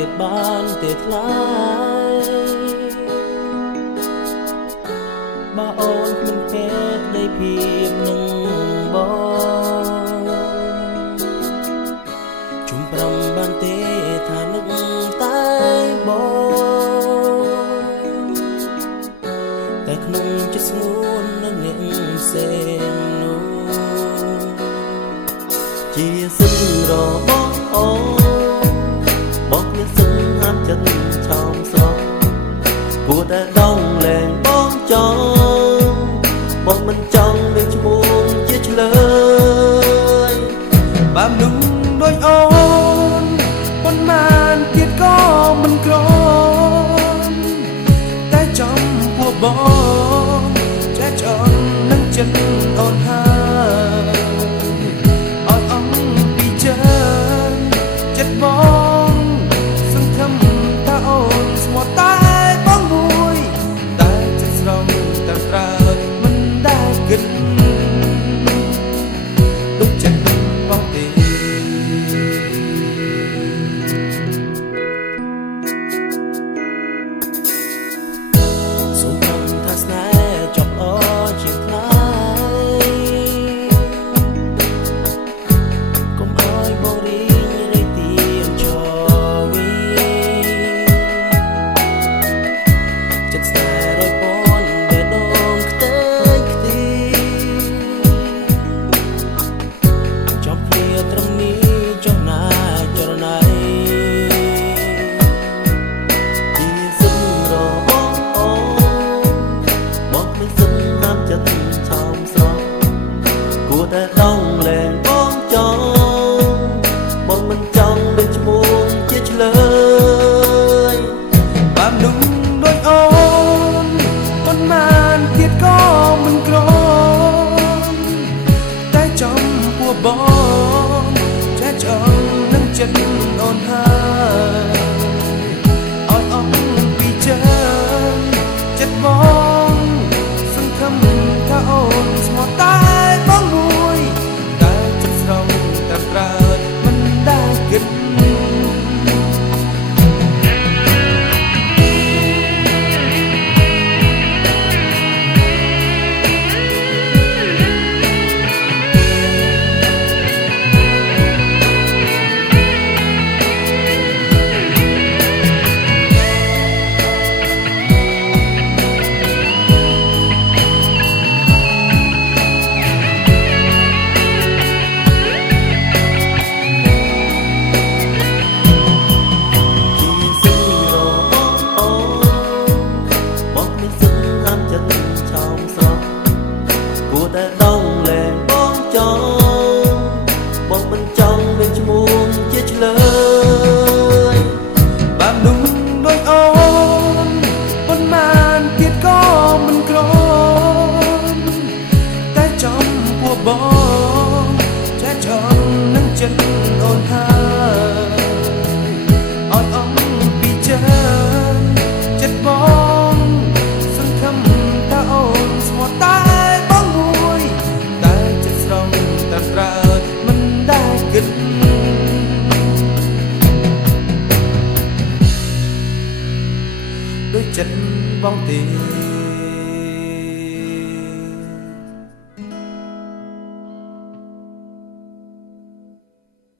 ទៀតបានទេថ្លៃបើអូនគ្មានគេក្ដីភាពនឹងបងជុំប្រំបានទេថានឹកតែបងតែក្នុងចិត្តស្ងួននឹងអ្នកផ្សេងនោះជាសិនរបស់អូនបងមានសិនហាមចិត្តឆោមស្រស់គួរតែដងលែងបងចង់បងមិនចង់មានឈ្មោះជាឆ្លើយបើមនុស្សដូចអូនប៉ុន្មានទៀតក៏មិនក្រតែចំពោះបងចេះចន់នឹងចិត្តអូនហើយអត់អំពីចិត្តបងសង្ឃឹមថាអូនស្មោះតែបងមួយតែចិត្តស្រងតែត្រើយមិនដែលគិតទុកចិត្តបងទេសូមព្រមថាស្នេហ៍ចប់ល្អជាខ្លាយកុំឲ្យបងរីតែដងលែងបងចង់បងមិនចង់មានឈ្មោះជាឆ្លើយបើមនុស្សដូចអូនប៉ុន្មានទៀតក៏មិនក្រតែចំពោះបងចេះចង់នឹងចិត្តអូនហើយអត់អស់ពីចិត្តបងសង្ឃឹមថាអូនស្មោះតែតែដងលែងបងចង់បងមិនចង់មានឈ្មោះជាឆ្លើយបើមនុស្សដូចអូនប៉ុន្មានទៀតក៏មិនក្រតែចំពោះបងចេះចង់នឹងចិត្តអូនហើយអត់អំពីចិត្តបងសង្ឃឹមថាអូនស្មោះតែមិនដែលគិតដូចចិត្តបងទេ